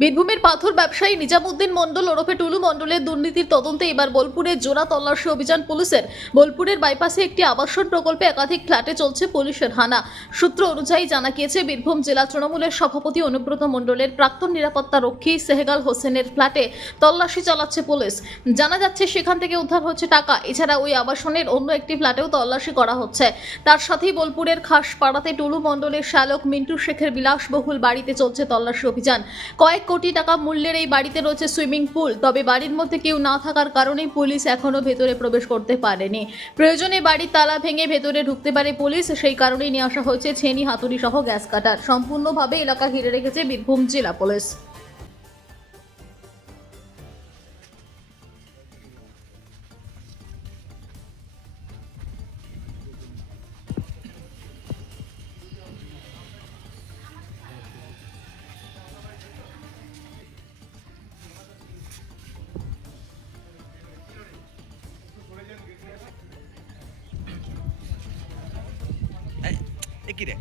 বীরভূমের পাথর ব্যবসায়ী নিজামুদ্দিন মণ্ডল ওরফে টুলু মণ্ডলের দুর্নীতির তদন্তে এবার বোলপুরের জোড়া তল্লাশি অভিযান পুলিশের। বোলপুরের বাইপাসে একটি আবাসন প্রকল্পে একাধিক ফ্ল্যাটে চলছে পুলিশের হানা। সূত্র অনুযায়ী জানা গিয়েছে, বীরভূম জেলা তৃণমূলের সভাপতি অনুব্রত মণ্ডলের প্রাক্তন নিরাপত্তা রক্ষী সেহেগাল হোসেনের ফ্ল্যাটে তল্লাশি চালাচ্ছে পুলিশ। জানা যাচ্ছে সেখান থেকে উদ্ধার হচ্ছে টাকা। এছাড়া ওই আবাসনের অন্য একটি ফ্ল্যাটেও তল্লাশি করা হচ্ছে। তার সাথেই বোলপুরের খাসপাড়াতে টুলু মণ্ডলের শ্যালক মিন্টু শেখের বিলাসবহুল বাড়িতে চলছে তল্লাশি অভিযান। কয়েক কোটি টাকা মূল্যের এই বাড়িতে রয়েছে সুইমিং পুল। তবে বাড়ির মধ্যে কেউ না থাকার কারণেই পুলিশ এখনো ভেতরে প্রবেশ করতে পারেনি। প্রয়োজনে বাড়ির তালা ভেঙে ভেতরে ঢুকতে পারে পুলিশ। সেই কারণেই নিয়ে আসা হয়েছে ছেনি, হাতুড়ি সহ গ্যাস কাটার। সম্পূর্ণভাবে এলাকা ঘিরে রেখেছে বীরভূম জেলা পুলিশ। কি রে